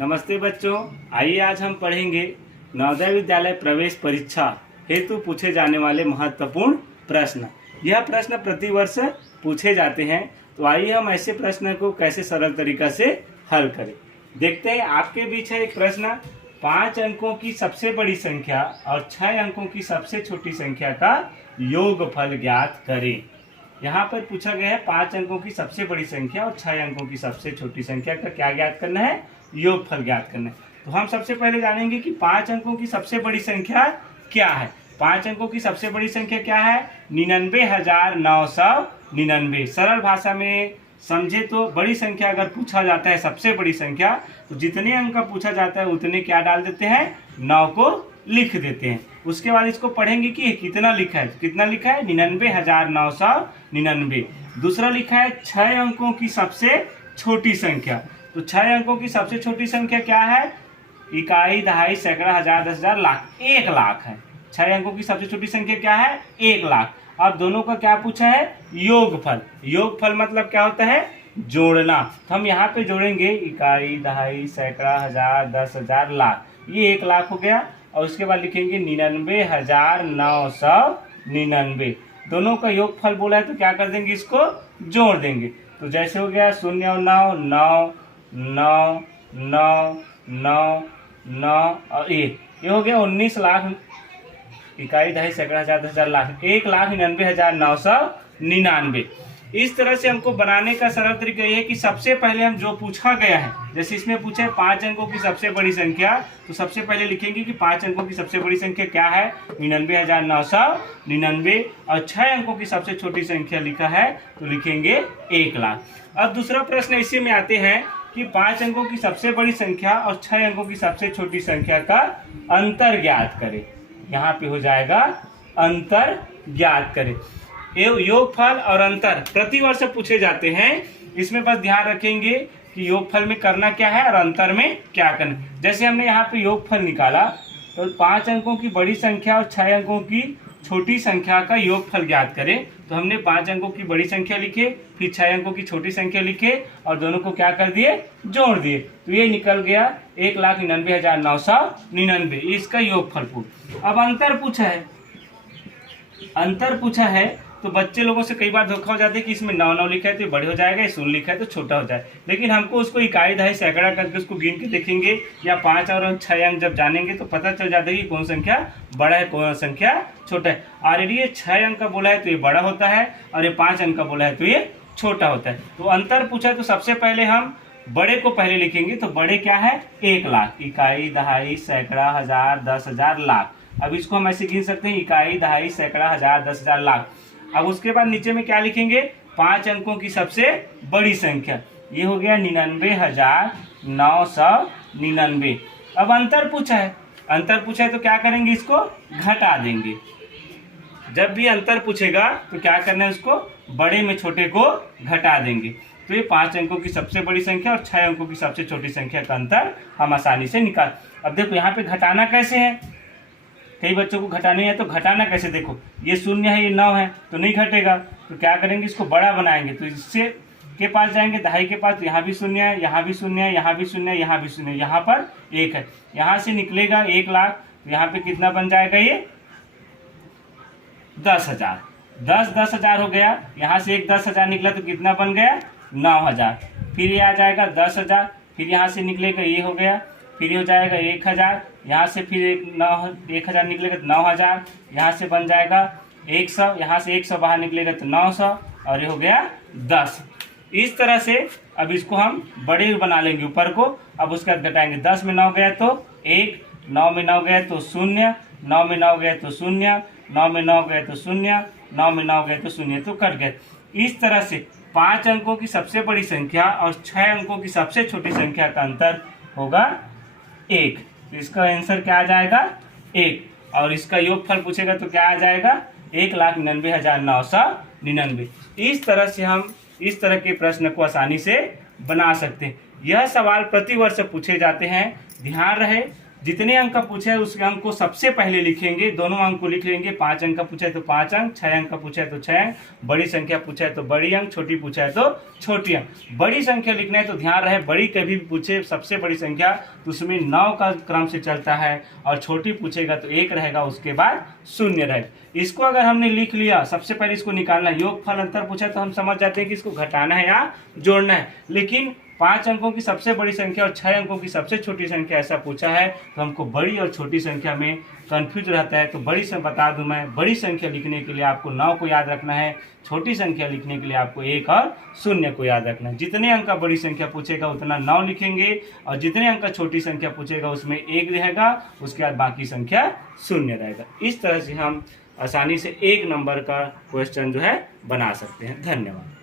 नमस्ते बच्चों, आइए आज हम पढ़ेंगे नवोदय विद्यालय प्रवेश परीक्षा हेतु पूछे जाने वाले महत्वपूर्ण प्रश्न। यह प्रश्न प्रतिवर्ष पूछे जाते हैं, तो आइए हम ऐसे प्रश्न को कैसे सरल तरीका से हल करें। देखते हैं, आपके बीच है एक प्रश्न, 5 अंकों की सबसे बड़ी संख्या और 6 अंकों की सबसे छोटी संख्या का योगफल ज्ञात करें। यहाँ पर पूछा गया है 5 अंकों की सबसे बड़ी संख्या और 6 अंकों की सबसे छोटी संख्या का क्या ज्ञात करना है, योगफल ज्ञात करना है। तो हम सबसे पहले जानेंगे कि 5 अंकों की सबसे बड़ी संख्या क्या है। 5 अंकों की सबसे बड़ी संख्या क्या है, 99,999। सरल भाषा में समझे तो बड़ी संख्या अगर पूछा जाता है सबसे बड़ी संख्या, तो जितने अंक का पूछा जाता है उतने क्या डाल देते हैं, 9 को लिख देते हैं। उसके बाद इसको पढ़ेंगे कि कितना लिखा है, तो कितना लिखा है 99,999। दूसरा लिखा है 6 अंकों की सबसे छोटी संख्या। तो 6 अंकों की सबसे छोटी संख्या क्या है, इकाई, दहाई, सैकड़ा, हजार, 10,000, लाख, 1 लाख है। 6 अंकों की सबसे छोटी संख्या क्या है, 1 लाख। अब दोनों का क्या पूछा है, योगफल। योगफल मतलब क्या होता है, जोड़ना। तो हम यहाँ पे जोड़ेंगे इकाई, दहाई, सैकड़ा, हजार, 10,000, लाख, ये 1 लाख हो गया। और उसके बाद लिखेंगे 99,999। दोनों का योगफल बोला है तो क्या कर देंगे, इसको जोड़ देंगे। तो जैसे हो गया 0 और 9, 9, 9, 9, 9, 9 और 1, ये हो गया 19 लाख। इकाई, दहाई, सैकड़ा, हजार, 10,000, लाख, 1,99,999। इस तरह से हमको बनाने का सरल तरीका ये है कि सबसे पहले हम जो पूछा गया है, जैसे इसमें पूछा है 5 अंकों की सबसे बड़ी संख्या, तो सबसे पहले लिखेंगे कि 5 अंकों की सबसे बड़ी संख्या क्या है, 99,999। और 6 अंकों की सबसे छोटी संख्या लिखा है तो लिखेंगे 1 लाख। अब दूसरा प्रश्न इसी में आते हैं कि 5 अंकों की सबसे बड़ी संख्या और 6 अंकों की सबसे छोटी संख्या का अंतर ज्ञात करें। यहाँ पे हो जाएगा अंतर ज्ञात करें। योगफल और अंतर प्रतिवर्ष पूछे जाते हैं। इसमें बस ध्यान रखेंगे कि योगफल में करना क्या है और अंतर में क्या करना। जैसे हमने यहाँ पे योगफल निकाला, तो 5 अंकों की बड़ी संख्या और 6 अंकों की छोटी संख्या का योगफल ज्ञात करें। तो हमने 5 अंकों की बड़ी संख्या लिखे, फिर 6 अंकों की छोटी संख्या लिखे और दोनों को क्या कर दिए, जोड़ दिए। तो ये निकल गया 1,99,999, इसका योगफल पूछ। अब अंतर पूछा है, अंतर पूछा है तो बच्चे लोगों से कई बार धोखा हो जाता है कि इसमें 9 लिखा है तो बड़े हो जाएगा, 0 लिखा है तो छोटा हो जाए। लेकिन हमको उसको इकाई, दहाई, सैकड़ा करके उसको गिन के देखेंगे, या 5 और 6 अंक जब जानेंगे तो पता चल जाता है कि कौन संख्या बड़ा है, कौन संख्या छोटा है। ऑलरेडी ये 6 अंक का बोला है तो ये बड़ा होता है, और ये 5 अंक का बोला है तो ये छोटा होता है। तो अंतर पूछा है तो सबसे पहले हम बड़े को पहले लिखेंगे। तो बड़े क्या है, 1 लाख, इकाई, दहाई, सैकड़ा, हजार, 10,000, लाख। अब इसको हम ऐसे गिन सकते हैं, इकाई, दहाई, सैकड़ा, हजार, 10,000, लाख। अब उसके बाद नीचे में क्या लिखेंगे, 5 अंकों की सबसे बड़ी संख्या, ये हो गया 99,999। अब अंतर पूछा है, अंतर पूछा है तो क्या करेंगे, इसको घटा देंगे। जब भी अंतर पूछेगा तो क्या करना है, उसको बड़े में छोटे को घटा देंगे। तो ये 5 अंकों की सबसे बड़ी संख्या और 6 अंकों की सबसे छोटी संख्या का अंतर हम आसानी से निकाल। अब देखो यहाँ पे घटाना कैसे है, कई बच्चों को घटाने है तो घटाना कैसे, देखो ये 0 है, ये 9 है तो नहीं घटेगा। तो क्या करेंगे, इसको बड़ा बनाएंगे। तो इससे के पास जाएंगे, दहाई के पास, तो यहाँ भी 0 है, यहाँ भी 0 है, यहाँ भी 0 है, यहाँ भी 0 है, यहाँ पर 1 है। यहाँ से निकलेगा 1 लाख, तो यहाँ पे कितना बन जाएगा, ये 10,000। 10,000 हो गया। यहाँ से एक 10,000 निकला तो कितना बन गया, 9,000। फिर ये आ जाएगा 10,000, फिर यहाँ से निकलेगा, ये हो गया, फिर ये हो जाएगा 1,000, यहाँ से फिर 1,000 निकलेगा तो 9,000, यहाँ से बन जाएगा 100, यहाँ से 100 बाहर निकलेगा तो 900, और ये हो गया 10। इस तरह से अब इसको हम बड़े बना लेंगे ऊपर को। अब उसके बाद घटाएंगे, 10 में 9 गया तो 1, 9 में 9 गया तो 0, 9 में 9 गया तो 0, 9 में 9 गया तो 0, 9 में 9 गया तो 0, तो कट गए। इस तरह से 5 अंकों की सबसे बड़ी संख्या और 6 अंकों की सबसे छोटी संख्या का अंतर होगा 1। तो इसका आंसर क्या आ जाएगा, 1। और इसका योगफल पूछेगा तो क्या आ जाएगा, 1,99,999। इस तरह से हम इस तरह के प्रश्न को आसानी से बना सकते हैं। यह सवाल प्रतिवर्ष पूछे जाते हैं। ध्यान रहे, जितने अंक का पूछा है उसके अंक को सबसे पहले लिखेंगे, दोनों अंक को लिख लेंगे। 5 अंक का पूछा है तो 5 अंक, 6 अंक का पूछा है तो 6 अंक, बड़ी संख्या पूछा है तो बड़ी अंक, छोटी पूछा है तो छोटी अंक। बड़ी संख्या लिखना है तो ध्यान रहे, बड़ी कभी भी पूछे सबसे बड़ी संख्या तो उसमें 9 का क्रम से चलता है, और छोटी पूछेगा तो 1 रहेगा, उसके बाद 0 रहेगा। इसको अगर हमने लिख लिया, सबसे पहले इसको निकालना है। योगफल अंतर पूछा तो हम समझ जाते हैं कि इसको घटाना है या जोड़ना है, लेकिन 5 अंकों की सबसे बड़ी संख्या और 6 अंकों की सबसे छोटी संख्या ऐसा पूछा है तो हमको बड़ी और छोटी संख्या में कंफ्यूज रहता है। तो बड़ी से बता दूं मैं, बड़ी संख्या लिखने के लिए आपको 9 को याद रखना है, छोटी संख्या लिखने के लिए आपको 1 और 0 को याद रखना है। जितने अंक का बड़ी संख्या पूछेगा उतना 9 लिखेंगे, और जितने अंक का छोटी संख्या पूछेगा उसमें 1 रहेगा, उसके बाद बाकी संख्या 0 रहेगा। इस तरह से हम आसानी से 1 नंबर का क्वेश्चन जो है बना सकते हैं। धन्यवाद।